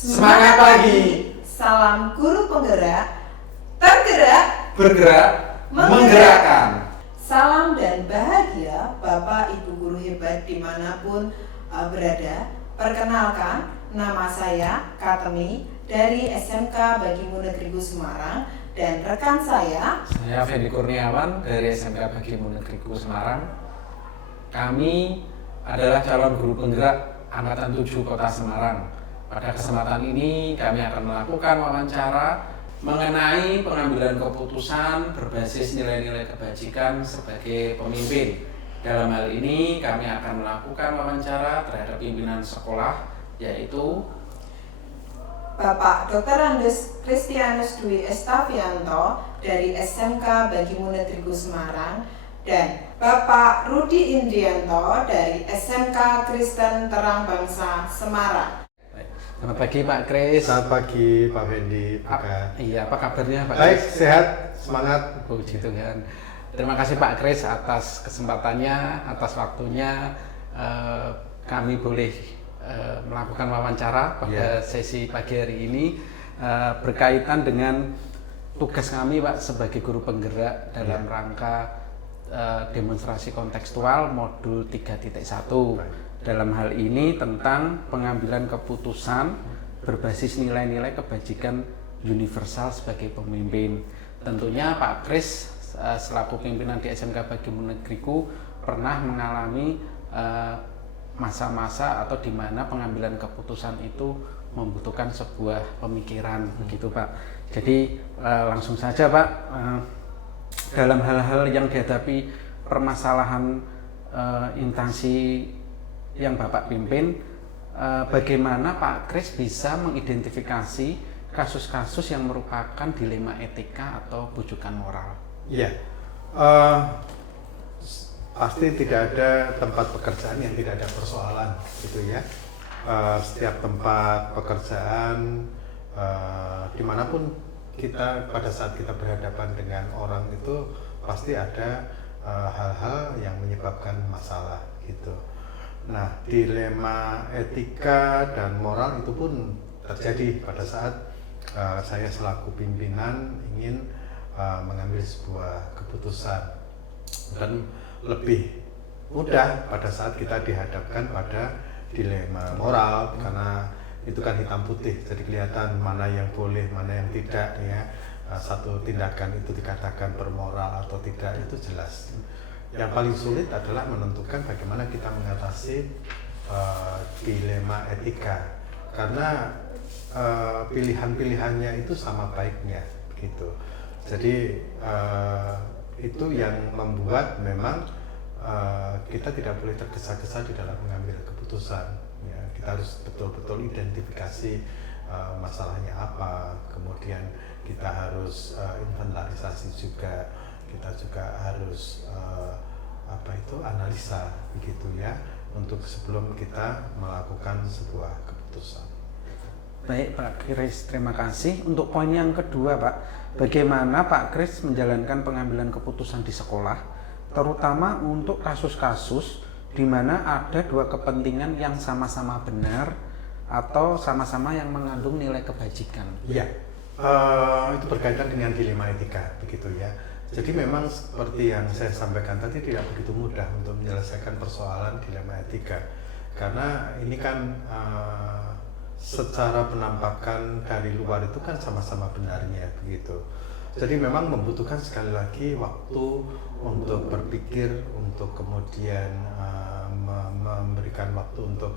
Semangat pagi. Salam guru penggerak, tergerak, Bergerak, menggerakkan. salam dan bahagia Bapak Ibu guru hebat dimanapun berada. Perkenalkan, nama saya Katemi dari SMK Bagimu Negeriku Semarang dan rekan saya Fendi Kurniawan dari SMK Bagimu Negeriku Semarang. Kami adalah calon guru penggerak Angkatan 7 Kota Semarang. Pada kesempatan ini kami akan melakukan wawancara mengenai pengambilan keputusan berbasis nilai-nilai kebajikan sebagai pemimpin. Dalam hal ini kami akan melakukan wawancara terhadap pimpinan sekolah, yaitu Bapak Dr. Andes Kristianus Dwi Estavianto dari SMK Bagimu Negeriku Semarang dan Bapak Rudi Indrianto dari SMK Kristen Terang Bangsa Semarang. Selamat pagi Pak Kris. Selamat pagi Pak Fendi. Iya, apa kabarnya Pak Baik, Kris? sehat, semangat. Puji Tuhan. Terima kasih Pak Kris atas kesempatannya, atas waktunya. Kami boleh melakukan wawancara pada sesi pagi hari ini berkaitan dengan tugas kami Pak sebagai guru penggerak dalam rangka demonstrasi kontekstual modul 3.1. Dalam hal ini tentang pengambilan keputusan berbasis nilai-nilai kebajikan universal sebagai pemimpin. Tentunya Pak Kris selaku pimpinan di SMK Bagimu Negeriku pernah mengalami masa-masa atau di mana pengambilan keputusan itu membutuhkan sebuah pemikiran, begitu Pak. Jadi langsung saja Pak, dalam hal-hal yang dihadapi permasalahan instansi yang Bapak pimpin, bagaimana Pak Kris bisa mengidentifikasi kasus-kasus yang merupakan dilema etika atau bujukan moral? Iya, pasti tidak ada tempat pekerjaan yang tidak ada persoalan, gitu ya. Setiap tempat pekerjaan, dimanapun kita pada saat kita berhadapan dengan orang itu pasti ada hal-hal yang menyebabkan masalah, gitu. Nah, dilema etika dan moral itu pun terjadi pada saat saya selaku pimpinan ingin mengambil sebuah keputusan, dan lebih mudah pada saat kita dihadapkan pada dilema moral, karena itu kan hitam putih, jadi kelihatan mana yang boleh, mana yang tidak, ya. Satu tindakan itu dikatakan bermoral atau tidak, itu jelas. Yang paling sulit adalah menentukan bagaimana kita mengatasi dilema etika, karena pilihan-pilihannya itu sama baiknya, begitu. Jadi itu yang membuat memang kita tidak boleh tergesa-gesa di dalam mengambil keputusan. Ya, kita harus betul-betul identifikasi masalahnya apa, kemudian kita harus inventarisasi juga. Kita juga harus analisa, begitu ya, untuk sebelum kita melakukan sebuah keputusan. Baik Pak Kris, terima kasih. Untuk poin yang kedua Pak, bagaimana Pak Kris menjalankan pengambilan keputusan di sekolah, terutama untuk kasus-kasus di mana ada dua kepentingan yang sama-sama benar atau sama-sama yang mengandung nilai kebajikan? Iya, itu berkaitan dengan dilema etika, begitu ya. Jadi memang seperti yang saya sampaikan tadi, tidak begitu mudah untuk menyelesaikan persoalan dilema etika, karena ini kan secara penampakan dari luar itu kan sama-sama benarnya, begitu. Jadi memang membutuhkan sekali lagi waktu untuk berpikir, untuk kemudian memberikan waktu untuk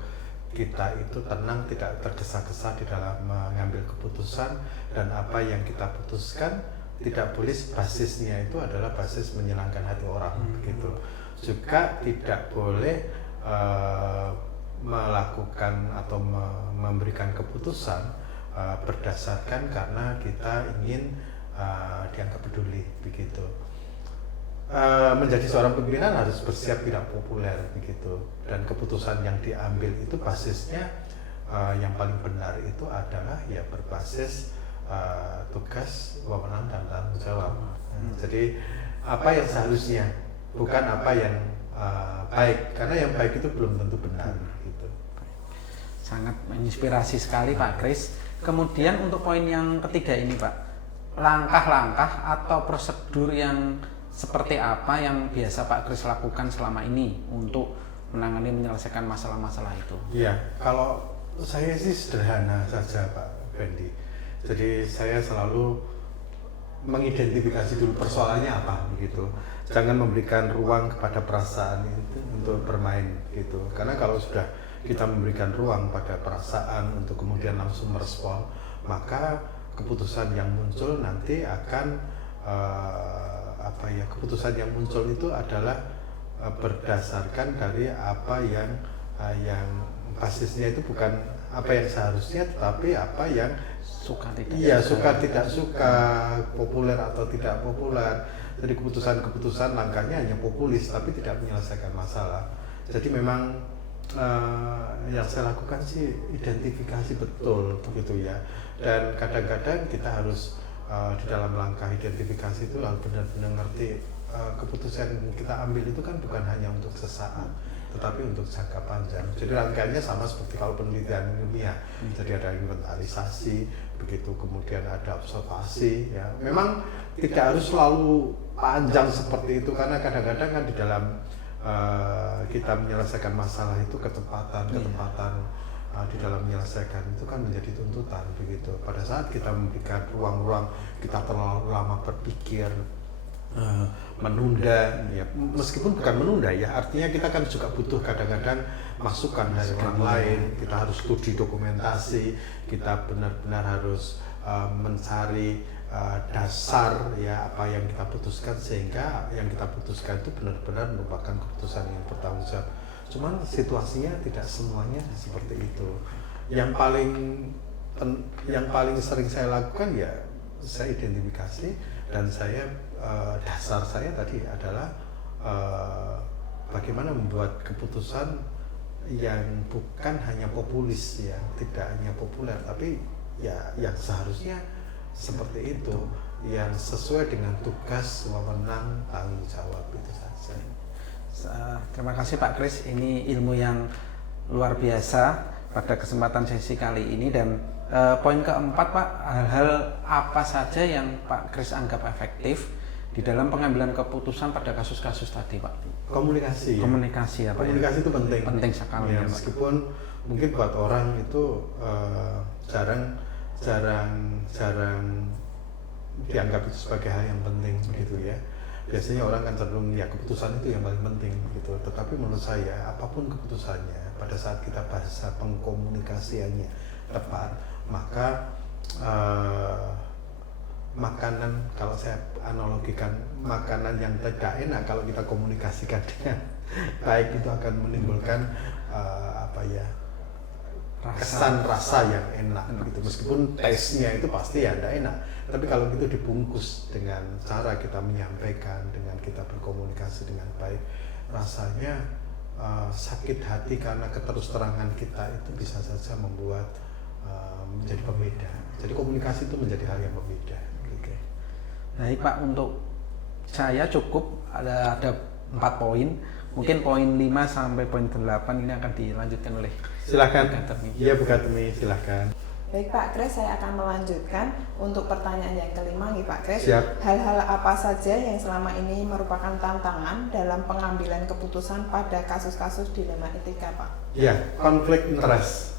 kita itu tenang, tidak tergesa-gesa di dalam mengambil keputusan, dan apa yang kita putuskan tidak boleh basisnya itu adalah basis menyenangkan hati orang, begitu. Juga tidak boleh melakukan atau memberikan keputusan berdasarkan karena kita ingin dianggap peduli, begitu. Menjadi seorang pimpinan harus bersiap tidak populer, begitu. Dan keputusan yang diambil itu basisnya yang paling benar itu adalah ya berbasis tugas, wewenang dan tanggung jawab. Jadi apa yang seharusnya, bukan apa yang baik, karena yang baik itu belum tentu benar, gitu. sangat menginspirasi sekali Pak Kris. Kemudian untuk poin yang ketiga ini Pak, langkah-langkah atau prosedur yang seperti apa yang biasa Pak Kris lakukan selama ini untuk menangani menyelesaikan masalah-masalah itu? Iya, kalau saya sih sederhana saja Pak Bendi. Jadi saya selalu mengidentifikasi dulu persoalannya apa begitu. Jangan memberikan ruang kepada perasaan itu untuk bermain gitu. Karena kalau sudah kita memberikan ruang pada perasaan untuk kemudian langsung merespon, maka keputusan yang muncul nanti akan keputusan yang muncul itu adalah berdasarkan dari apa yang basisnya itu bukan apa yang seharusnya, tetapi apa yang Suka tidak? Iya, suka tidak suka, populer atau tidak populer. Jadi keputusan-keputusan langkahnya hanya populis, tapi tidak menyelesaikan masalah. Jadi memang yang saya lakukan sih identifikasi betul, gitu ya. Dan kadang-kadang kita harus di dalam langkah identifikasi itu harus benar-benar ngerti keputusan yang kita ambil itu kan bukan hanya untuk sesaat, tetapi untuk jangka panjang. Jadi rangkaiannya sama seperti kalau penelitian ilmiah. Jadi ada inventarisasi, begitu kemudian ada observasi. Ya, memang tidak harus selalu panjang seperti itu karena kadang-kadang kan di dalam kita menyelesaikan masalah itu ketepatan di dalam menyelesaikan itu kan menjadi tuntutan begitu. Pada saat kita memberikan ruang-ruang kita terlalu lama berpikir, menunda, ya meskipun bukan menunda ya, artinya kita kan juga butuh kadang-kadang masukan dari orang lain. Kita harus studi dokumentasi, kita benar-benar harus mencari dasar ya apa yang kita putuskan sehingga yang kita putuskan itu benar-benar merupakan keputusan yang bertanggung jawab. Cuman situasinya tidak semuanya seperti itu. Yang paling sering saya lakukan ya saya identifikasi dan saya dasar saya tadi adalah bagaimana membuat keputusan yang bukan hanya populis ya, tidak hanya populer tapi ya yang seharusnya seperti itu, yang sesuai dengan tugas, wewenang, tanggung jawab itu saja. Terima kasih Pak Kris, ini ilmu yang luar biasa pada kesempatan sesi kali ini. Dan poin keempat Pak, hal-hal apa saja yang Pak Kris anggap efektif di dalam pengambilan keputusan pada kasus-kasus tadi Pak? Komunikasi. Komunikasi ya Pak. Komunikasi itu penting. Penting sekali ya, ya, Pak. meskipun mungkin buat orang itu jarang dianggap itu sebagai hal yang penting begitu ya. Biasanya orang kan cenderung ya keputusan itu yang paling penting gitu. Tetapi menurut saya apapun keputusannya pada saat kita bahasa pengkomunikasiannya tepat, maka makanan, kalau saya analogikan makanan yang tidak enak kalau kita komunikasikan dengan baik itu akan menimbulkan kesan rasa yang enak gitu. Meskipun taste-nya itu pasti ya tidak enak, tapi kalau itu dibungkus dengan cara kita menyampaikan, dengan kita berkomunikasi dengan baik, rasanya sakit hati karena keterus-terangan kita itu bisa saja membuat menjadi pembeda. Jadi komunikasi itu menjadi hal yang berbeda. Okay. Baik Pak, untuk saya cukup ada 4 poin. Mungkin poin 5 sampai poin 8 ini akan dilanjutkan oleh silakan. Iya Bu Gatemi, silakan. Baik Pak Kris, saya akan melanjutkan untuk pertanyaan yang kelima nih Pak Kris. Siap. Hal-hal apa saja yang selama ini merupakan tantangan dalam pengambilan keputusan pada kasus-kasus dilema etika Pak? Ya, konflik interest.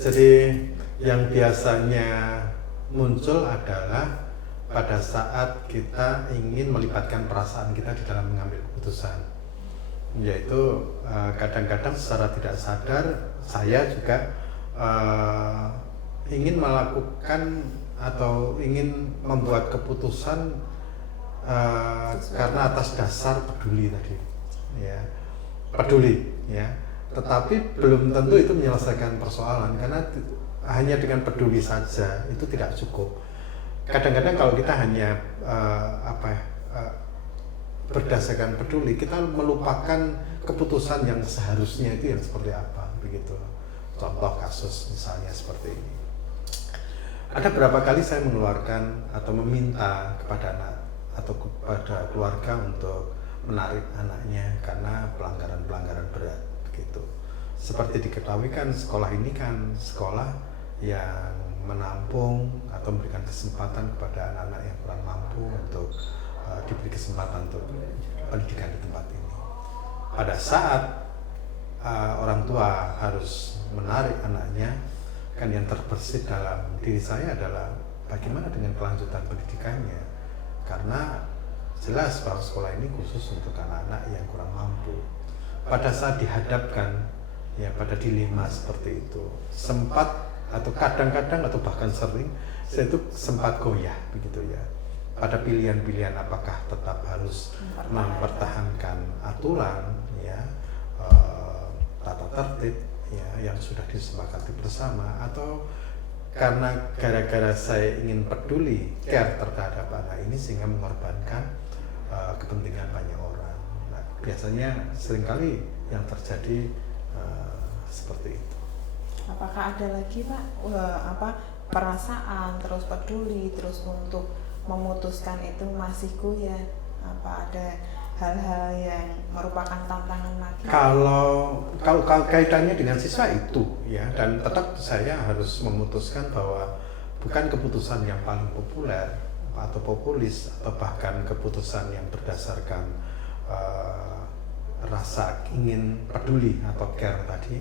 Jadi yang biasanya muncul adalah pada saat kita ingin melibatkan perasaan kita di dalam mengambil keputusan, yaitu kadang-kadang secara tidak sadar saya juga ingin melakukan atau ingin membuat keputusan karena atas dasar peduli tadi, ya peduli, ya. Tetapi belum tentu itu menyelesaikan persoalan karena hanya dengan peduli saja itu tidak cukup. Kadang-kadang kalau kita hanya berdasarkan peduli, kita melupakan keputusan yang seharusnya itu yang seperti apa begitu. Contoh kasus misalnya seperti ini. Ada berapa kali saya mengeluarkan atau meminta kepada anak atau kepada keluarga untuk menarik anaknya karena pelanggaran berat begitu. seperti diketahui kan sekolah ini kan sekolah yang menampung atau memberikan kesempatan kepada anak-anak yang kurang mampu untuk diberi kesempatan untuk pendidikan di tempat ini. Pada saat orang tua harus menarik anaknya, kan yang terbersit dalam diri saya adalah bagaimana dengan kelanjutan pendidikannya, karena jelas bahwa sekolah ini khusus untuk anak-anak yang kurang mampu. Pada saat dihadapkan ya pada dilema seperti itu, sempat atau kadang-kadang atau bahkan sering saya itu sempat goyah begitu ya pada pilihan-pilihan apakah tetap harus mempertahankan aturan ya tata tertib ya yang sudah disepakati bersama, atau karena gara-gara saya ingin peduli care terhadap anak ini sehingga mengorbankan kepentingan banyak orang. Nah, biasanya seringkali yang terjadi seperti itu. Apakah ada lagi Pak perasaan terus peduli terus untuk memutuskan itu masih goyah? Apa ada hal-hal yang merupakan tantangan lagi? Kalau kaitannya dengan siswa itu ya, dan tetap saya harus memutuskan bahwa bukan keputusan yang paling populer atau populis atau bahkan keputusan yang berdasarkan rasa ingin peduli atau care tadi,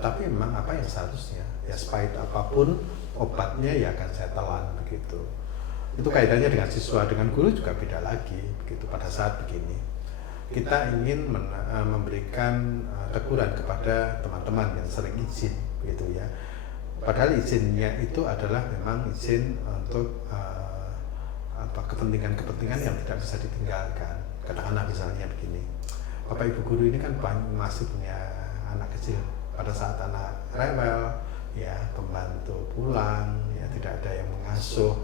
tapi memang apa yang seharusnya ya, sepahit apapun obatnya ya akan saya telan begitu. Itu kaitannya dengan siswa, dengan guru juga beda lagi begitu. Pada saat begini kita ingin memberikan teguran kepada teman-teman yang sering izin begitu ya, padahal izinnya itu adalah memang izin untuk kepentingan-kepentingan yang tidak bisa ditinggalkan. Katakanlah misalnya begini, Bapak Ibu guru ini kan masih punya anak kecil, pada saat anak rewel ya pembantu pulang ya tidak ada yang mengasuh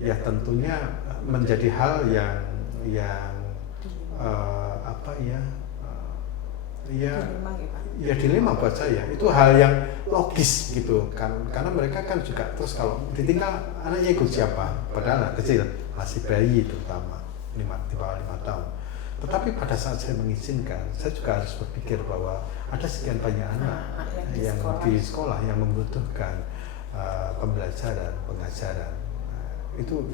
ya, tentunya menjadi hal yang dilema buat saya. Itu hal yang logis gitu kan, karena mereka kan juga terus kalau ditinggal anaknya ikut siapa, padahal anak kecil masih bayi terutama di bawah 5 tahun. Tetapi pada saat saya mengizinkan, saya juga harus berpikir bahwa ada sekian banyak anak yang di sekolah yang membutuhkan pembelajaran, pengajaran. Itu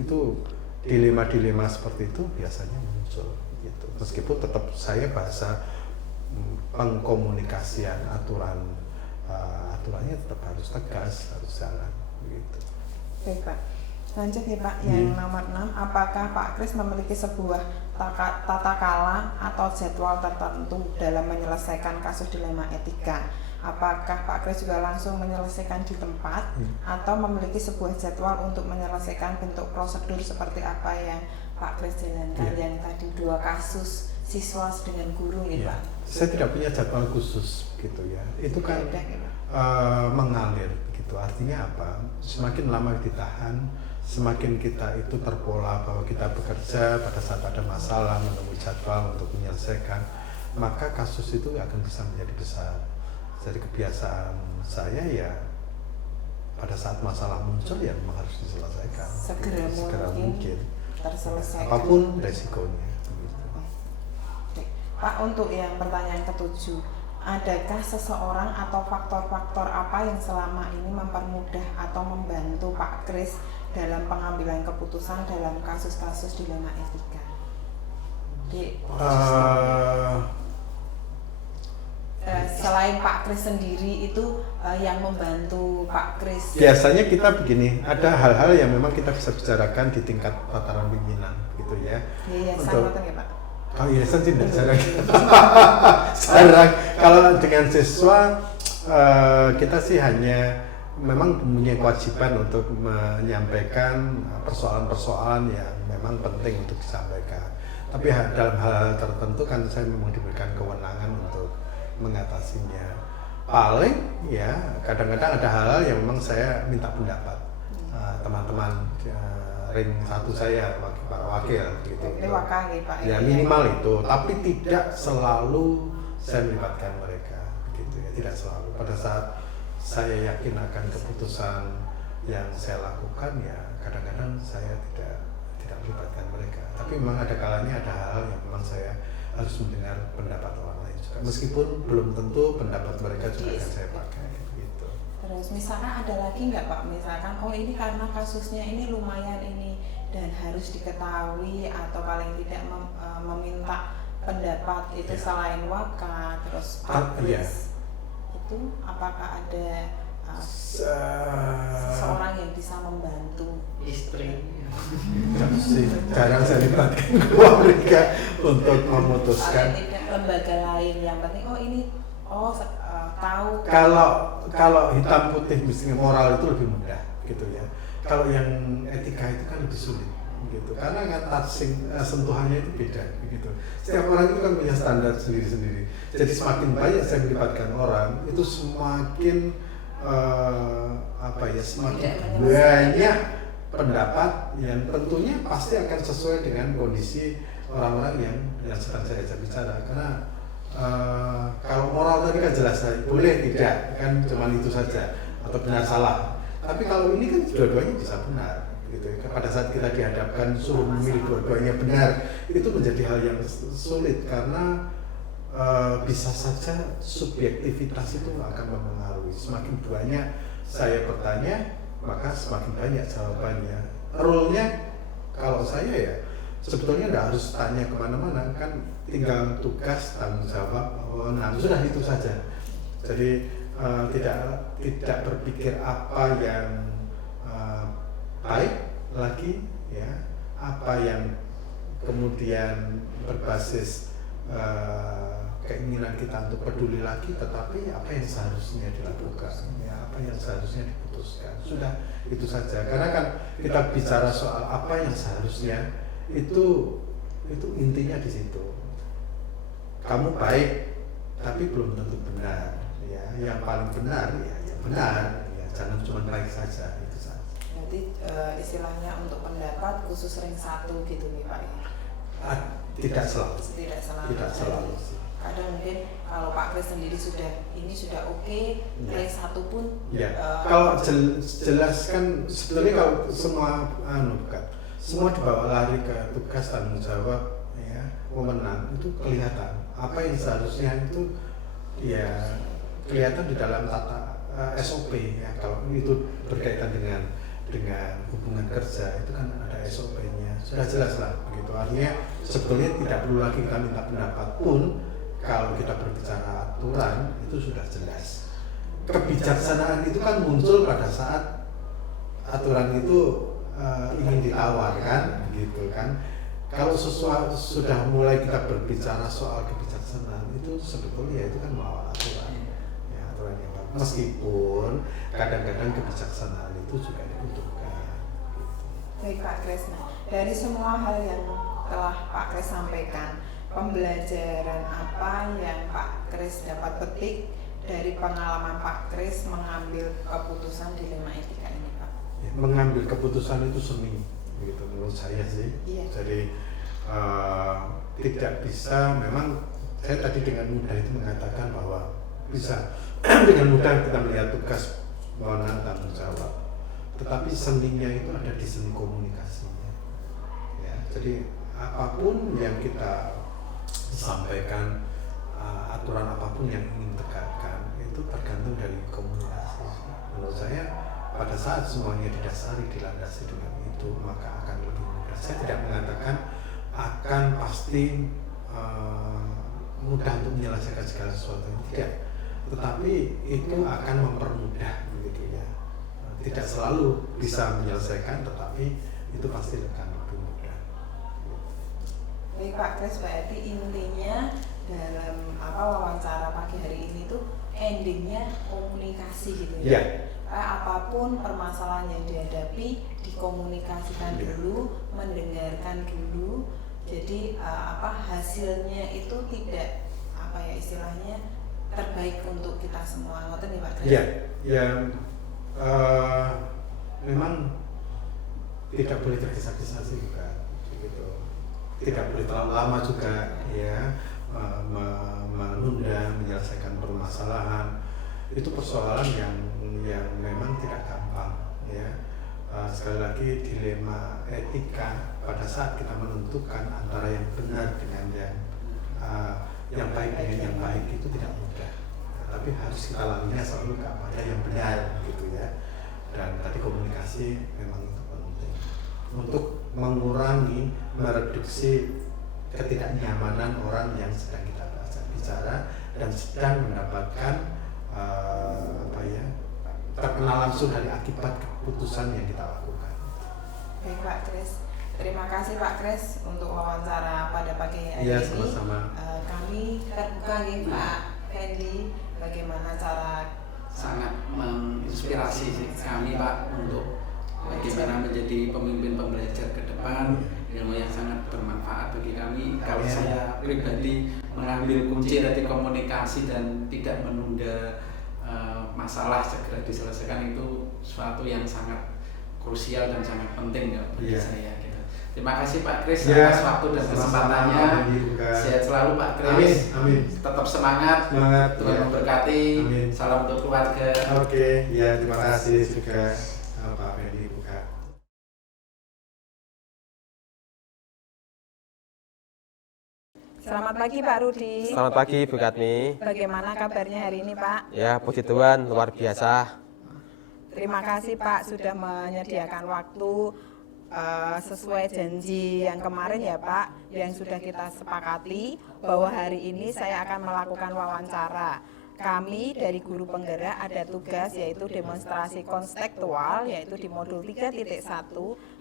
dilema-dilema seperti itu biasanya muncul gitu. Meskipun tetap saya bahasa pengkomunikasian aturannya tetap harus tegas, harus jalan gitu. Baik Pak, lanjut ya Pak, yang nomor 6, apakah Pak Kris memiliki sebuah tata kala atau jadwal tertentu dalam menyelesaikan kasus dilema etika? Apakah Pak Kris juga langsung menyelesaikan di tempat atau memiliki sebuah jadwal untuk menyelesaikan bentuk prosedur seperti apa yang Pak Kris jalankan yang tadi 2 kasus siswa dengan guru ya Pak? Saya tidak punya jadwal khusus gitu ya. Itu kan mengalir gitu. Artinya apa? Semakin lama ditahan, semakin kita itu terpola bahwa kita bekerja pada saat ada masalah menemui jadwal untuk menyelesaikan, maka kasus itu akan bisa menjadi besar. Jadi kebiasaan saya ya pada saat masalah muncul ya memang harus diselesaikan segera mungkin terselesaikan apapun resikonya. Pak, untuk yang pertanyaan ke-7, adakah seseorang atau faktor-faktor apa yang selama ini mempermudah atau membantu Pak Kris dalam pengambilan keputusan dalam kasus-kasus dilema etika? Selain Pak Kris sendiri itu yang membantu Pak Kris? Biasanya kita begini, ada hal-hal yang memang kita bisa bicarakan di tingkat tataran pimpinan gitu ya. Iya, sama ya Pak. Kalau yayasan sih tidak jarang. Jarang. Kalau dengan siswa kita sih hanya memang punya kewajiban untuk menyampaikan persoalan-persoalan yang memang penting untuk disampaikan. Tapi dalam hal tertentu kan saya memang diberikan kewenangan untuk mengatasinya. Paling ya kadang-kadang ada hal-hal yang memang saya minta pendapat teman-teman ring 1 saya, Pak Wakil gitu. Ya minimal itu, tapi tidak selalu saya melibatkan mereka begitu ya, tidak selalu. Pada saat saya yakin akan keputusan yang saya lakukan ya kadang-kadang saya tidak melibatkan mereka. Tapi memang ada kalanya ada hal yang memang saya harus mendengar pendapat orang lain juga meskipun belum tentu pendapat mereka juga akan saya pakai gitu. Terus misalkan ada lagi nggak Pak, misalkan oh ini karena kasusnya ini lumayan ini dan harus diketahui atau paling tidak meminta pendapat itu selain waka terus Pak Kris itu apakah ada seseorang yang bisa membantu Istri. Jarang saya libatkan keluarga untuk memutuskan. paling tidak lembaga lain yang penting oh ini tahu Kalau hitam putih misalnya moral itu lebih mudah gitu ya. Kalau yang etika itu kan lebih sulit gitu karena kan sentuhannya itu beda gitu. Setiap orang itu kan punya standar sendiri-sendiri. Jadi semakin banyak saya melibatkan orang itu semakin semakin banyak pendapat yang tentunya pasti akan sesuai dengan kondisi orang-orang yang sedang saya ajak bicara. Karena kalau moral tadi kan jelas boleh tidak kan cuma itu saja atau benar salah. Tapi kalau ini kan dua-duanya bisa benar gitu. Pada saat kita dihadapkan suruh memilih dua-duanya benar itu menjadi hal yang sulit karena bisa saja subjektivitas itu akan mempengaruhi. Semakin banyak saya bertanya maka semakin banyak jawabannya. Rule-nya kalau saya ya sebetulnya tidak harus tanya kemana-mana kan tinggal tugas tanggung jawab sudah itu saja. Jadi tidak berpikir apa yang baik lagi ya apa yang kemudian berbasis keinginan kita untuk peduli lagi, tetapi apa yang seharusnya dilakukan ya apa yang seharusnya diputuskan sudah itu saja. Karena kan kita bicara soal apa yang seharusnya itu intinya di situ. Kamu baik tapi belum tentu benar ya. Yang paling benar ya benar ya, jangan cuma baik saja itu saja. Berarti istilahnya untuk pendapat khusus ring 1 gitu nih Pak ya? Tidak selalu. Tidak selalu. Kadang mungkin kalau Pak Kris sendiri sudah oke, ring 1 pun ya. Kalau jelas kan sebetulnya kalau semua dibawa lari ke tugas tanggung jawab ya wewenang itu kelihatan apa yang seharusnya itu ya kelihatan di dalam tata SOP ya. Kalau itu berkaitan dengan hubungan kerja itu kan ada SOP-nya sudah jelas lah begitu. Artinya sebetulnya tidak perlu lagi kita minta pendapat pun kalau kita berbicara aturan itu sudah jelas. Kebijaksanaan itu kan muncul pada saat aturan itu ingin ditawarkan gitu kan. Kalau sesuatu sudah mulai kita berbicara soal kebijaksanaan itu sebetulnya itu kan melawan aturan ya, aturan yang bagus. Meskipun kadang-kadang kebijaksanaan itu juga dibutuhkan gitu. Baik Pak Kris, dari semua hal yang telah Pak Kris sampaikan, pembelajaran apa yang Pak Kris dapat petik dari pengalaman Pak Kris mengambil keputusan dilema etika ini Pak? Ya, mengambil keputusan itu seni, begitu menurut saya sih. Iya. Jadi tidak bisa. Memang saya tadi dengan mudah itu mengatakan bahwa bisa dengan mudah kita melihat tugas wewenang tanggung jawab. Tetapi seninya itu ada di seni komunikasinya. Ya, jadi apapun yang kita sampaikan, aturan apapun yang ingin tegakkan itu tergantung dari komunikasi. Menurut saya pada saat semuanya didasari dilandasi dengan itu maka akan lebih mudah. Saya tidak mengatakan akan pasti mudah untuk menyelesaikan segala sesuatu, tidak. Tetapi itu akan mempermudah begitu ya. Tidak selalu bisa menyelesaikan, tetapi itu pasti akan lebih mudah. Baik Pak Kris, berarti intinya dalam wawancara pagi hari ini tuh endingnya komunikasi gitu ya. Yeah. Apapun permasalahan yang dihadapi dikomunikasikan dulu, mendengarkan dulu. Jadi hasilnya itu tidak istilahnya terbaik untuk kita semua. Ngoten nih Pak Kris. Iya, ya memang tidak boleh tergesa-gesa juga gitu. Tidak boleh terlalu lama juga ya menunda menyelesaikan permasalahan. Itu persoalan yang memang tidak gampang ya. Sekali lagi dilema etika pada saat kita menentukan antara yang benar dengan yang baik dengan yang baik itu tidak mudah. Tapi harus kita lakukan selalu kepada yang benar gitu ya. Dan tadi komunikasi memang itu penting untuk mengurangi, mereduksi ketidaknyamanan orang yang sedang kita bicara dan sedang mendapatkan terkena langsung dari akibat keputusan yang kita lakukan. Baik Pak Kris, terima kasih Pak Kris untuk wawancara pada pagi hari Iya, ini. sama-sama. Kami terbuka nih Pak Fendi, bagaimana cara Sangat menginspirasi kami Pak untuk bagaimana menjadi pemimpin pembelajar ke depan, ilmu yang sangat bermanfaat bagi kami. Kalau saya pribadi mengambil kunci dari komunikasi dan tidak menunda masalah segera diselesaikan itu suatu yang sangat krusial dan sangat penting ya bagi saya. Gitu. Terima kasih Pak Kris atas waktu dan kesempatannya. Sehat selalu Pak Kris. Amin. Tetap semangat. Tuhan memberkati. Amin. Salam untuk keluarga. Oke, ya terima kasih juga Pak Fendi buka. Selamat pagi Pak Rudi. Selamat pagi Bu Katmi. Bagaimana kabarnya hari ini Pak? Ya, puji Tuhan luar biasa. Terima kasih Pak sudah menyediakan waktu sesuai janji yang kemarin ya Pak, yang sudah kita sepakati bahwa hari ini saya akan melakukan wawancara. Kami dari guru penggerak ada tugas yaitu demonstrasi konstekstual yaitu di modul 3.1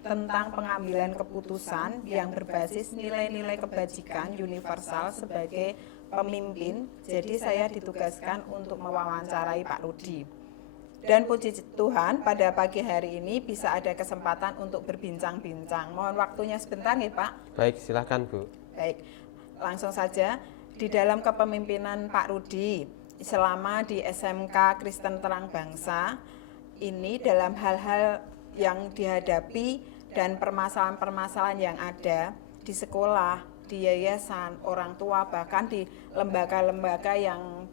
tentang pengambilan keputusan yang berbasis nilai-nilai kebajikan universal sebagai pemimpin. Jadi saya ditugaskan untuk mewawancarai Pak Rudi. Dan puji Tuhan pada pagi hari ini bisa ada kesempatan untuk berbincang-bincang. Mohon waktunya sebentar nih Pak. Baik, silakan Bu. Baik, langsung saja. Di dalam kepemimpinan Pak Rudi selama di SMK Kristen Terang Bangsa, ini dalam hal-hal yang dihadapi dan permasalahan-permasalahan yang ada di sekolah, di yayasan, orang tua, bahkan di lembaga-lembaga yang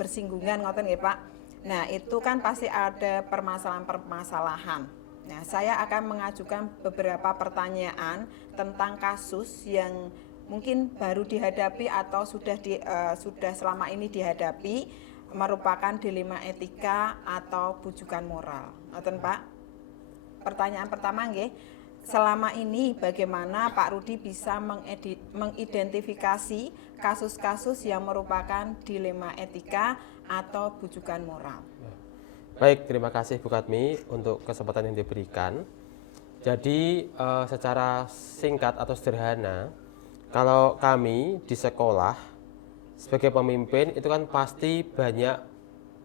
bersinggungan, ngoten nggih Pak. Nah, itu kan pasti ada permasalahan-permasalahan. Nah, saya akan mengajukan beberapa pertanyaan tentang kasus yang mungkin baru dihadapi atau sudah selama ini dihadapi, merupakan dilema etika atau bujukan moral. Ngoten Pak. Pertanyaan pertama nggih, selama ini bagaimana Pak Rudi bisa mengidentifikasi kasus-kasus yang merupakan dilema etika atau bujukan moral? Baik, terima kasih Bu Katmi untuk kesempatan yang diberikan. Jadi secara singkat atau sederhana, kalau kami di sekolah sebagai pemimpin itu kan pasti banyak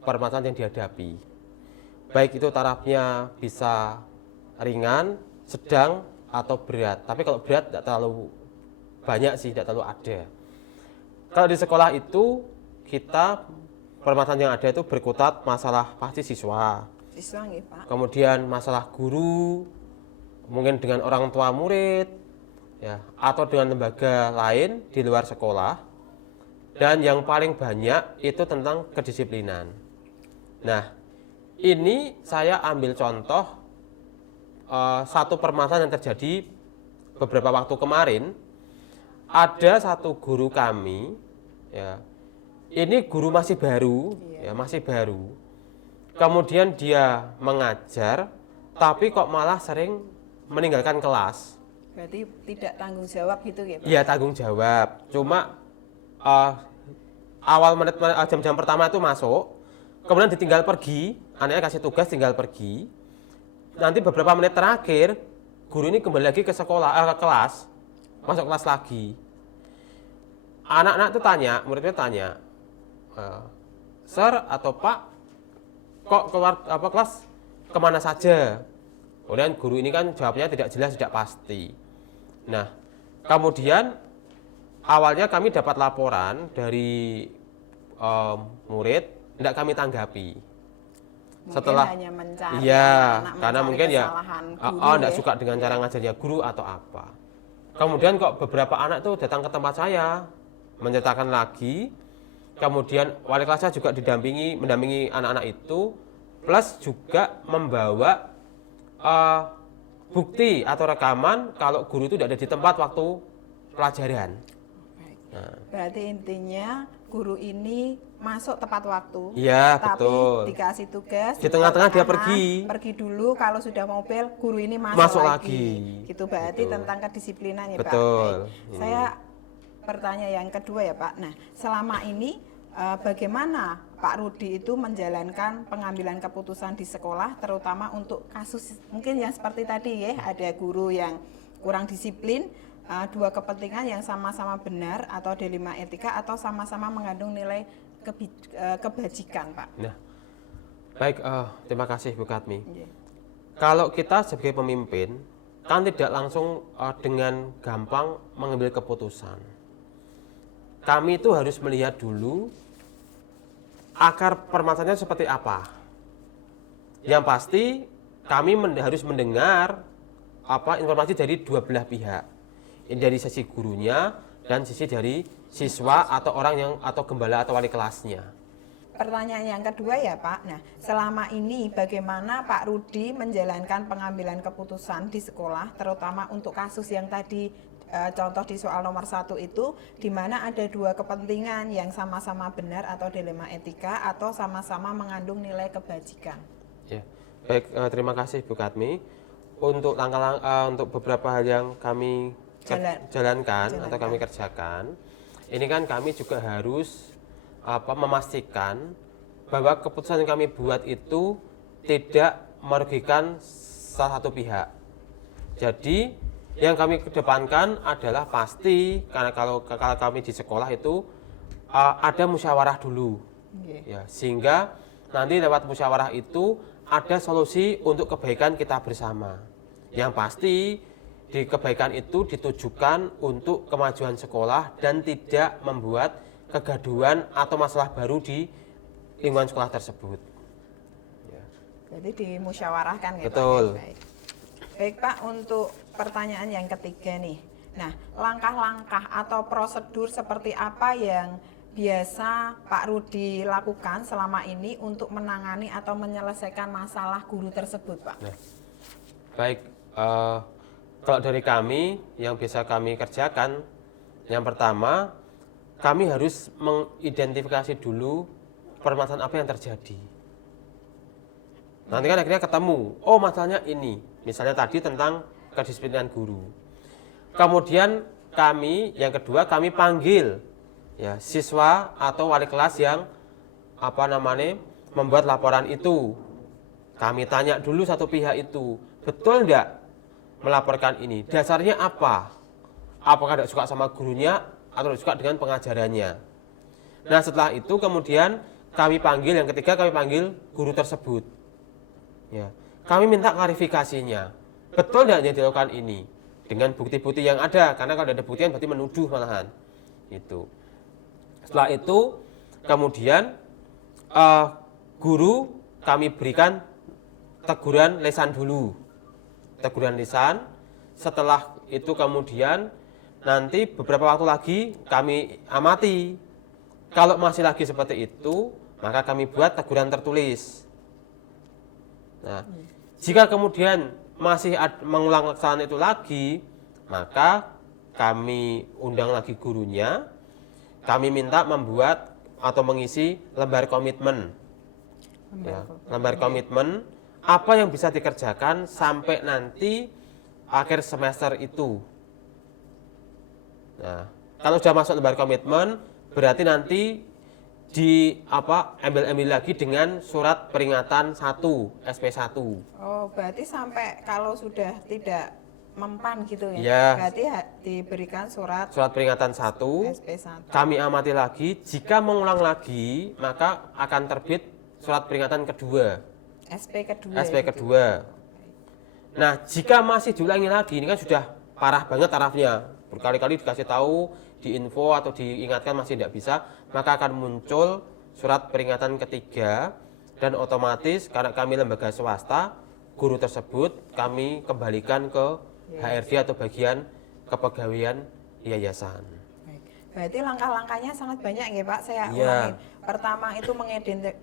permasalahan yang dihadapi. Baik itu tarafnya bisa ringan, sedang, atau berat. Tapi kalau berat tidak terlalu banyak sih, tidak terlalu ada. Kalau di sekolah itu kita permasalahan yang ada itu berkutat masalah pasti siswa. Siswa nggih Pak. Kemudian masalah guru, mungkin dengan orang tua murid, ya, atau dengan lembaga lain di luar sekolah. Dan yang paling banyak itu tentang kedisiplinan. Nah, ini saya ambil contoh satu permasalahan yang terjadi beberapa waktu kemarin. Ada satu guru kami, ya, ini guru masih baru, ya, masih baru. Kemudian dia mengajar, tapi kok malah sering meninggalkan kelas. Berarti tidak tanggung jawab gitu ya Pak? Iya, tanggung jawab. Cuma awal menit jam-jam pertama itu masuk, kemudian ditinggal pergi, anaknya kasih tugas tinggal pergi. Nanti beberapa menit terakhir, guru ini kembali lagi ke sekolah, ke kelas, masuk kelas lagi. Anak-anak itu tanya, muridnya tanya, Sir atau Pak, kok keluar kelas kemana saja? Kemudian guru ini kan jawabnya tidak jelas, tidak pasti. Nah, kemudian awalnya kami dapat laporan dari murid, tidak kami tanggapi. Mungkin Setelah hanya mencari karena mungkin ya tidak suka dengan cara ngajarnya guru atau apa. Kemudian kok beberapa anak tuh datang ke tempat saya menceritakan lagi. Kemudian wali kelasnya juga mendampingi anak-anak itu, plus juga membawa bukti atau rekaman kalau guru itu tidak ada di tempat waktu pelajaran. Nah, Berarti intinya guru ini masuk tepat waktu. iya, Tapi betul. dikasih tugas Di tengah-tengah dia pertengahan, pergi. pergi dulu, kalau sudah mau bel guru ini Masuk masuk lagi. Gitu berarti Betul. tentang kedisiplinan ya Pak. Betul. Baik. Saya bertanya yang kedua ya Pak. Nah, selama ini bagaimana Pak Rudi itu menjalankan pengambilan keputusan di sekolah, terutama untuk kasus mungkin yang seperti tadi ya, ada guru yang kurang disiplin, dua kepentingan yang sama-sama benar atau dilema etika atau sama-sama mengandung nilai kebajikan, Pak. Nah, baik, terima kasih Bu Katmi. Iya. Kalau kita sebagai pemimpin kan tidak langsung dengan gampang mengambil keputusan. Kami itu harus melihat dulu akar permasalahannya seperti apa. Yang pasti kami harus mendengar informasi dari dua belah pihak. Ini dari sisi gurunya dan sisi dari siswa atau orang yang atau gembala atau wali kelasnya. Pertanyaan yang kedua ya Pak, nah selama ini bagaimana Pak Rudi menjalankan pengambilan keputusan di sekolah, terutama untuk kasus yang tadi contoh di soal nomor 1 itu, di mana ada dua kepentingan yang sama-sama benar atau dilema etika atau sama-sama mengandung nilai kebajikan. Ya, baik, terima kasih Bu Katmi. Untuk untuk beberapa hal yang kami jalankan atau kami kerjakan, ini kan kami juga harus memastikan bahwa keputusan yang kami buat itu tidak merugikan salah satu pihak. Jadi yang kami kedepankan adalah pasti, karena kalau kami di sekolah itu ada musyawarah dulu, ya, sehingga nanti lewat musyawarah itu ada solusi untuk kebaikan kita bersama. Yang pasti di kebaikan itu ditujukan untuk kemajuan sekolah dan tidak membuat kegaduhan atau masalah baru di lingkungan sekolah tersebut. Ya. Jadi dimusyawarahkan ya Betul. Pak. Baik. Baik Pak, untuk pertanyaan yang ketiga nih. Nah, langkah-langkah atau prosedur seperti apa yang biasa Pak Rudi lakukan selama ini untuk menangani atau menyelesaikan masalah guru tersebut, Pak? Nah, baik, kalau dari kami yang biasa kami kerjakan, yang pertama kami harus mengidentifikasi dulu permasalahan apa yang terjadi. Nanti kan akhirnya ketemu, oh masalahnya ini, misalnya tadi tentang kedisiplinan guru. Kemudian kami, yang kedua kami panggil ya siswa atau wali kelas yang membuat laporan itu. Kami tanya dulu satu pihak itu, betul enggak melaporkan ini? Dasarnya apa? Apakah tidak suka sama gurunya atau tidak suka dengan pengajarannya? Nah setelah itu kemudian kami panggil, yang ketiga kami panggil guru tersebut. Ya, kami minta klarifikasinya. Betul tidak yang dilakukan ini? Dengan bukti-bukti yang ada, karena kalau ada bukti berarti menuduh malahan. Itu. Setelah itu kemudian guru kami berikan teguran lisan dulu. Teguran lisan. Setelah itu kemudian nanti beberapa waktu lagi kami amati. Kalau masih lagi seperti itu, maka kami buat teguran tertulis. Nah, jika kemudian masih mengulang kesalahan itu lagi, maka kami undang lagi gurunya. Kami minta membuat atau mengisi lembar komitmen. Lembar komitmen apa yang bisa dikerjakan sampai nanti akhir semester itu. Nah, kalau sudah masuk lembar komitmen, berarti nanti ambil lagi dengan surat peringatan 1, SP1. Oh, berarti sampai kalau sudah tidak mempan gitu ya? Ya. Berarti diberikan surat Peringatan 1. SP1. Kami amati lagi, jika mengulang lagi, maka akan terbit surat peringatan kedua. SP kedua. SP gitu. kedua. Nah, jika masih diulangi lagi, ini kan sudah parah banget tarafnya. Berkali-kali dikasih tahu, diinfo atau diingatkan masih tidak bisa, maka akan muncul surat peringatan ketiga dan otomatis karena kami lembaga swasta, guru tersebut kami kembalikan ke HRD atau bagian kepegawaian yayasan. Baik. Berarti langkah-langkahnya sangat banyak ya Pak, saya Iya. ulangin. Pertama itu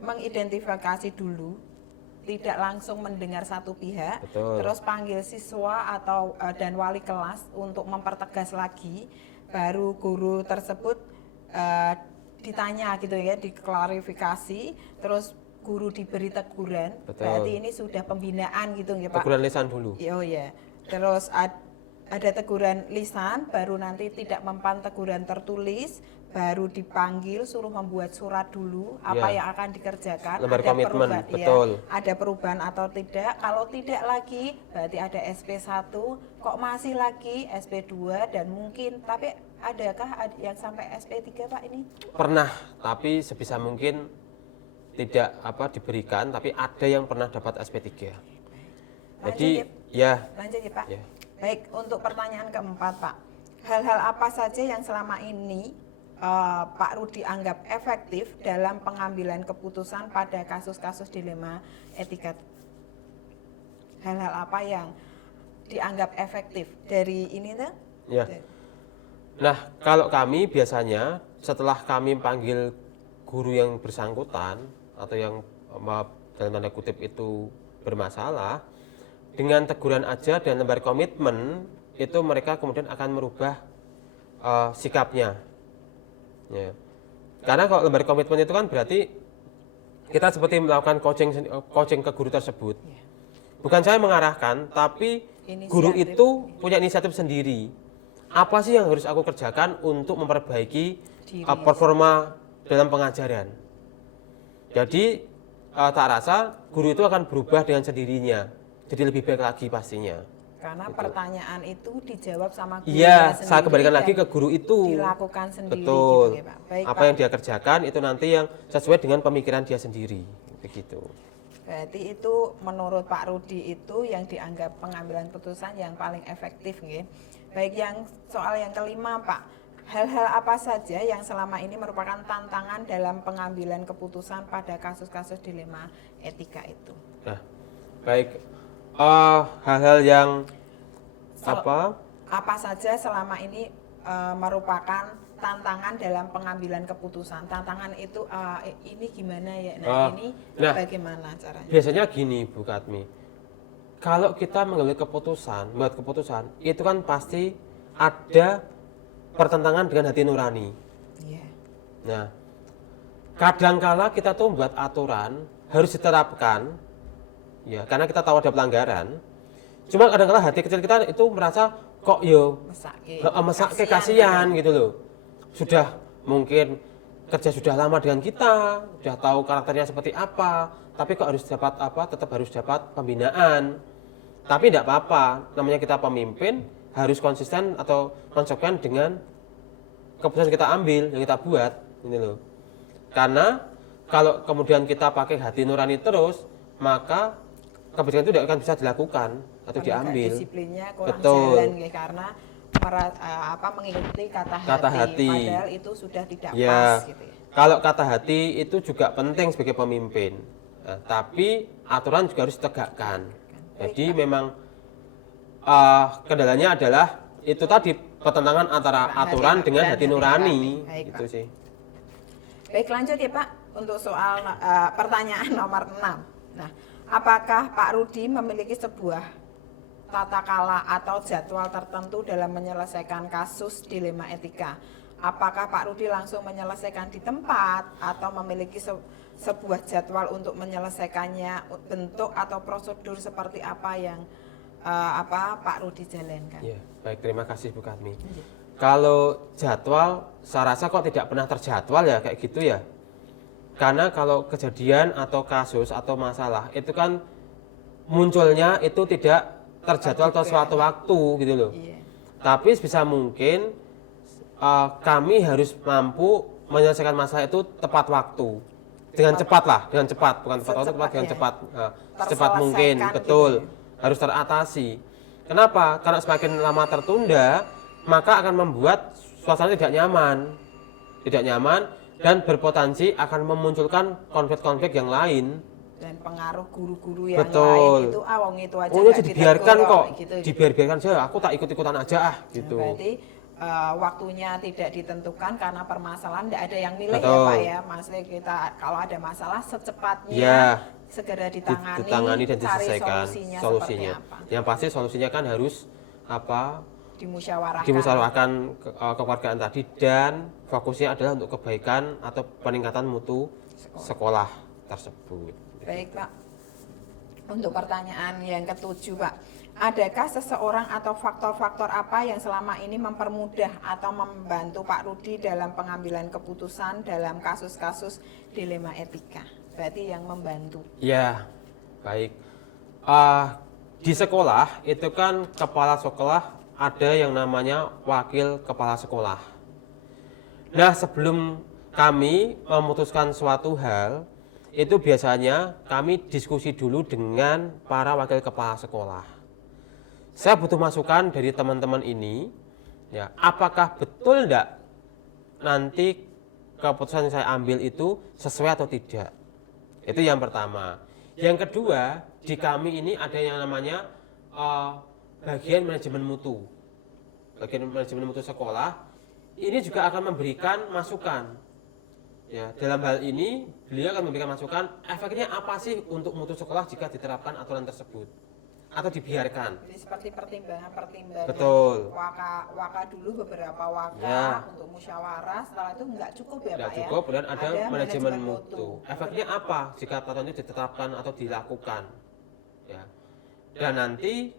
mengidentifikasi dulu, tidak langsung mendengar satu pihak. Betul. Terus panggil siswa atau dan wali kelas untuk mempertegas lagi. baru guru tersebut ditanya gitu ya, diklarifikasi, terus guru diberi teguran. Betul. Berarti ini sudah pembinaan gitu ya Pak. Teguran lisan dulu. Oh ya. Terus ada teguran lisan, baru nanti tidak mempan teguran tertulis, baru dipanggil suruh membuat surat dulu apa Ya. yang akan dikerjakan. Lembar ada komitmen, perubahan, betul. Ya, ada perubahan atau tidak. Kalau tidak lagi, berarti ada SP1. Kok masih lagi SP2 dan mungkin, tapi adakah yang sampai SP3 Pak ini? Pernah, tapi sebisa mungkin tidak diberikan, tapi ada yang pernah dapat SP3. Jadi Lanjut ya Pak. Ya. Baik, untuk pertanyaan keempat Pak. Hal-hal apa saja yang selama ini Pak Rudi anggap efektif dalam pengambilan keputusan pada kasus-kasus dilema etika? Hal-hal apa yang dianggap efektif dari ini tuh? Ya. Nah, kalau kami biasanya setelah kami panggil guru yang bersangkutan atau yang dalam tanda kutip itu bermasalah, dengan teguran aja dan lembar komitmen itu mereka kemudian akan merubah sikapnya. Ya. Karena kalau lembar komitmen itu kan berarti kita seperti melakukan coaching ke guru tersebut. Bukan saya mengarahkan, tapi guru itu punya inisiatif sendiri. Apa sih yang harus aku kerjakan untuk memperbaiki performa dalam pengajaran? Jadi tak rasa guru itu akan berubah dengan sendirinya. Jadi lebih baik lagi pastinya. Karena pertanyaan itu dijawab sama guru Iya, sendiri. saya kembalikan dan lagi ke guru itu. Dilakukan sendiri. Betul. Gitu ya, Pak. Baik, apa Pak. yang dia kerjakan itu nanti yang sesuai dengan pemikiran dia sendiri. Begitu. Berarti itu menurut Pak Rudi itu yang dianggap pengambilan putusan yang paling efektif, nggih. Baik, yang soal yang kelima, Pak. Hal-hal apa saja yang selama ini merupakan tantangan dalam pengambilan keputusan pada kasus-kasus dilema etika itu? Nah, baik. Hal-hal yang apa saja selama ini merupakan tantangan dalam pengambilan keputusan? Tantangan itu ini gimana ya? Ini bagaimana caranya? Biasanya gini, Bu Katmi. Kalau kita mengambil buat keputusan, itu kan pasti ada pertentangan dengan hati nurani. Iya. Nah, kadangkala kita tuh membuat aturan harus diterapkan, ya, karena kita tahu ada pelanggaran. Cuma kadang-kala hati kecil kita itu merasa kok mesake kasihan gitu loh. Sudah mungkin kerja sudah lama dengan kita, sudah tahu karakternya seperti apa, tapi kok harus dapat tetap harus dapat pembinaan. Tapi tidak apa-apa, namanya kita pemimpin harus konsisten atau konsekuen dengan keputusan kita ambil, yang kita buat, gitu loh. Karena kalau kemudian kita pakai hati nurani terus, maka kebijakan itu tidak akan bisa dilakukan atau diambil. Disiplinnya kurang Betul. jalan ya, karena mengikuti kata hati, padahal itu sudah tidak Ya, pas gitu ya. kalau kata hati itu juga penting sebagai pemimpin. Nah, tapi aturan juga harus ditegakkan. Jadi memang kendalanya adalah itu tadi pertentangan antara aturan dengan hati nurani. Baik, Itu Pak. sih. Baik, lanjut ya Pak untuk soal pertanyaan nomor 6. Nah, apakah Pak Rudi memiliki sebuah tata kala atau jadwal tertentu dalam menyelesaikan kasus dilema etika? Apakah Pak Rudi langsung menyelesaikan di tempat atau memiliki sebuah jadwal untuk menyelesaikannya, bentuk atau prosedur seperti apa yang Pak Rudi jalankan? Ya, baik, terima kasih Bu Katmi. Kalau jadwal, saya rasa kok tidak pernah terjadwal ya kayak gitu ya. Karena kalau kejadian atau kasus atau masalah itu kan munculnya itu tidak terjadwal atau suatu waktu gitu loh. Iya. Tapi sebisa mungkin kami harus mampu menyelesaikan masalah itu tepat waktu. Dengan cepat lah, dengan cepat, bukan tepat waktu, dengan cepat. Secepat mungkin, betul. Gitu ya. Harus teratasi. Kenapa? Karena semakin lama tertunda, maka akan membuat suasana tidak nyaman. Tidak nyaman dan berpotensi akan memunculkan konflik-konflik yang lain. Dan pengaruh guru-guru yang Betul. lain itu wong itu aja Oh, nggak dibiarkan ditegur, kok. gitu. Dibiarkan saja, aku tak ikut-ikutan aja gitu. Nah, berarti waktunya tidak ditentukan karena permasalahan tidak ada yang milih ya Betul. Pak ya. Maksudnya kita kalau ada masalah secepatnya Ya, segera ditangani ditangani dan cari diselesaikan solusinya. solusinya. Seperti apa. Yang pasti solusinya kan harus dimusyawarahkan kekeluargaan tadi, dan fokusnya adalah untuk kebaikan atau peningkatan mutu sekolah tersebut. Baik Pak, untuk pertanyaan yang ketujuh Pak, adakah seseorang atau faktor-faktor apa yang selama ini mempermudah atau membantu Pak Rudi dalam pengambilan keputusan dalam kasus-kasus dilema etika? Berarti yang membantu. Ya, baik. Di sekolah itu kan kepala sekolah ada yang namanya wakil kepala sekolah. Nah, sebelum kami memutuskan suatu hal, itu biasanya kami diskusi dulu dengan para wakil kepala sekolah. Saya butuh masukan dari teman-teman ini, ya, apakah betul enggak nanti keputusan yang saya ambil itu sesuai atau tidak. Itu yang pertama. Yang kedua, di kami ini ada yang namanya bagian manajemen mutu. Bagian manajemen mutu sekolah ini juga akan memberikan masukan. Ya, dalam hal ini beliau akan memberikan masukan efeknya apa sih untuk mutu sekolah jika diterapkan aturan tersebut atau dibiarkan. Jadi seperti pertimbangan. Betul. Waka dulu beberapa waka Ya. untuk musyawarah, setelah itu nggak cukup ya Tidak Pak cukup, ya. dan ada manajemen mutu. Efeknya apa jika aturan itu ditetapkan atau dilakukan? Ya. Dan nanti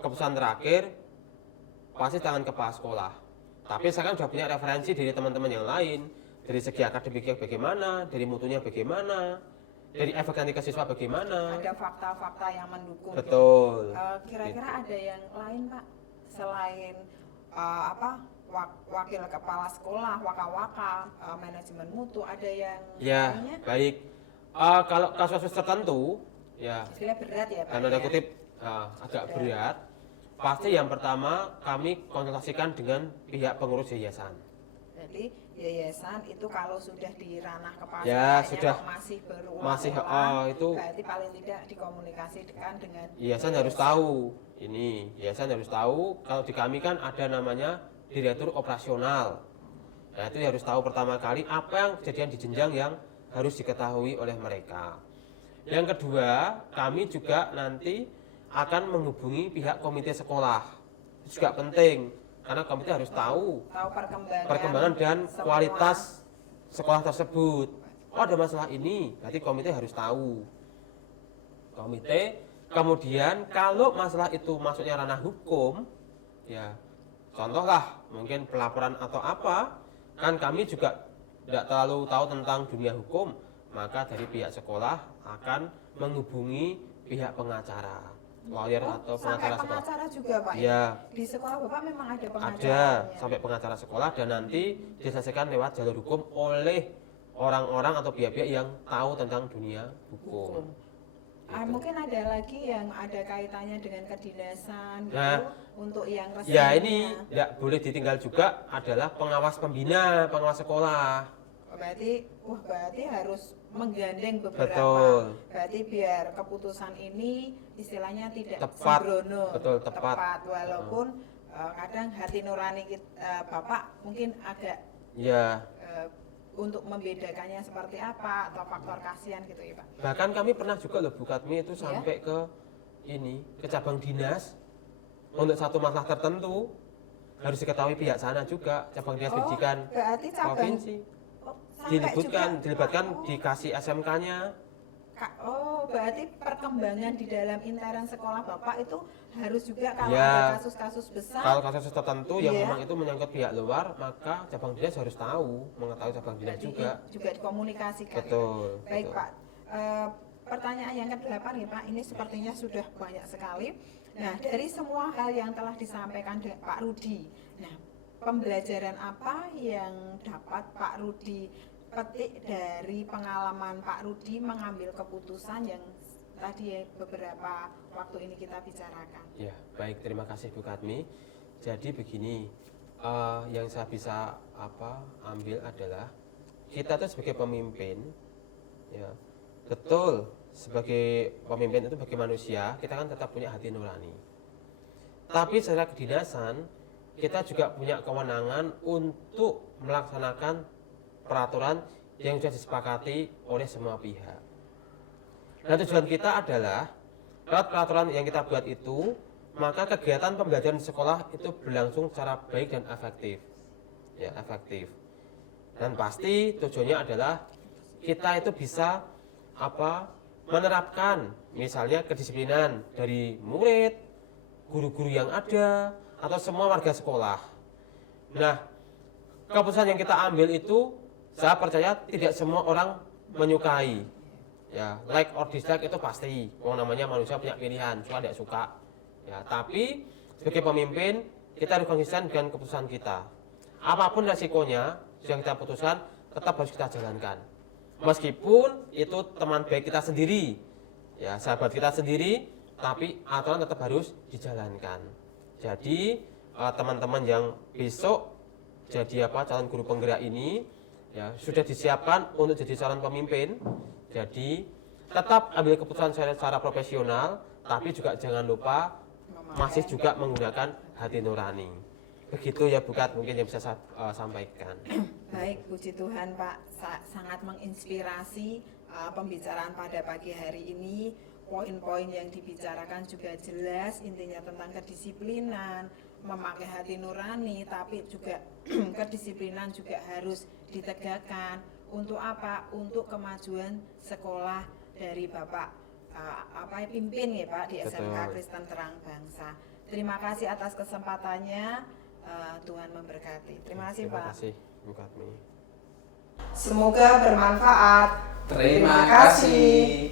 keputusan terakhir pasti tangan kepala sekolah. Tapi saya kan sudah punya referensi dari teman-teman yang lain, dari segi akademiknya bagaimana, dari mutunya bagaimana, dari efek nanti ke siswa bagaimana. Ada fakta-fakta yang mendukung. Betul. Kira-kira ada yang lain Pak selain wakil kepala sekolah, waka-waka, manajemen mutu, ada yang Ya, lainnya? baik. Kalau kasus-kasus tertentu, ya, Istilahnya berat ya Pak. tanda ya? kutip agak berat, pasti yang pertama kami konsultasikan dengan pihak pengurus yayasan. Jadi yayasan itu kalau sudah di ranah kepala Ya, sekolahnya sudah. masih Masih, berulang-ulang, itu berarti paling tidak dikomunikasikan dengan yayasan harus tahu. Ini yayasan harus tahu kalau di kami kan ada namanya direktur operasional. Nah, itu harus tahu pertama kali apa yang kejadian di jenjang yang harus diketahui oleh mereka. Yang kedua, kami juga nanti akan menghubungi pihak komite sekolah. Itu juga penting karena komite harus tahu perkembangan dan semua. kualitas sekolah tersebut. Oh, ada masalah ini, berarti komite harus tahu. Komite, kemudian kalau masalah itu masuknya ranah hukum, ya contohlah mungkin pelaporan atau apa, kan kami juga tidak terlalu tahu tentang dunia hukum, maka dari pihak sekolah akan menghubungi pihak pengacara, lawyer atau pengacara sampai sekolah. pengacara juga Pak Ya, di sekolah Bapak memang ada pengacara. ada sampai pengacara sekolah, dan nanti diselesaikan lewat jalur hukum oleh orang-orang atau pihak-pihak yang tahu tentang dunia hukum. Mungkin ada lagi yang ada kaitannya dengan kedinasan gitu, Nah, untuk yang resminya. Ya, ini tidak boleh ditinggal juga adalah pengawas pembina, pengawas sekolah. Berarti harus menggandeng beberapa. Betul. Berarti biar keputusan ini istilahnya tidak Tepat. sembrono. Betul, tepat. Walaupun kadang hati nurani Bapak mungkin agak Ya, untuk membedakannya seperti apa atau faktor kasihan gitu ya Pak. bahkan kami pernah juga loh Bu Katmi itu sampai ke cabang dinas untuk satu masalah tertentu, harus diketahui pihak sana juga, cabang dinas pendidikan Berarti cabang provinsi. sampai Dilibatkan dikasih SMK-nya. Berarti perkembangan di dalam intern sekolah Bapak itu harus juga kalau Ya. ada kasus-kasus besar. Kalau kasus tertentu yang Iya. memang itu menyangkut pihak luar, maka cabang dinas harus tahu, mengetahui cabang dinas juga. Dikomunikasikan. Betul. Baik betul. Pak. Pertanyaan yang ke-8 nih Pak, ini sepertinya sudah banyak sekali. Nah, dari semua hal yang telah disampaikan Pak Rudi, nah pembelajaran apa yang dapat Pak Rudi petik dari pengalaman Pak Rudi mengambil keputusan yang tadi beberapa waktu ini kita bicarakan? Ya, baik, terima kasih Bu Katmi. Jadi begini, yang saya bisa ambil adalah kita tuh sebagai pemimpin, ya betul, sebagai pemimpin itu bagi manusia kita kan tetap punya hati nurani. Tapi secara kedinasan kita juga punya kewenangan untuk melaksanakan peraturan yang sudah disepakati oleh semua pihak. Nah, tujuan kita adalah lewat peraturan yang kita buat itu maka kegiatan pembelajaran di sekolah itu berlangsung secara baik dan efektif. Ya, efektif. Dan pasti tujuannya adalah kita itu bisa menerapkan misalnya kedisiplinan dari murid, guru-guru yang ada, atau semua warga sekolah. Nah, keputusan yang kita ambil itu saya percaya tidak semua orang menyukai. Ya, like or dislike itu pasti. Namanya manusia punya pilihan, suka tidak suka. Ya, tapi sebagai pemimpin kita harus konsisten dengan keputusan kita. Apapun resikonya, yang kita putuskan tetap harus kita jalankan. Meskipun itu teman baik kita sendiri, ya sahabat kita sendiri, tapi aturan tetap harus dijalankan. Jadi teman-teman yang besok jadi calon guru penggerak ini, ya sudah disiapkan untuk jadi calon pemimpin. Jadi tetap ambil keputusan secara profesional, tapi juga jangan lupa masih juga menggunakan hati nurani. Begitu ya Bu Kat, mungkin yang bisa saya sampaikan. Baik, puji Tuhan Pak, sangat menginspirasi pembicaraan pada pagi hari ini. Poin-poin yang dibicarakan juga jelas, intinya tentang kedisiplinan, memakai hati nurani, tapi juga kedisiplinan juga harus ditegakkan. Untuk apa? Untuk kemajuan sekolah dari Bapak pimpin ya Pak di SMK Kristen Terang Bangsa. Terima kasih atas kesempatannya. Tuhan memberkati. Terima kasih Pak. Terima kasih Bu Katmi. Semoga bermanfaat. Terima kasih.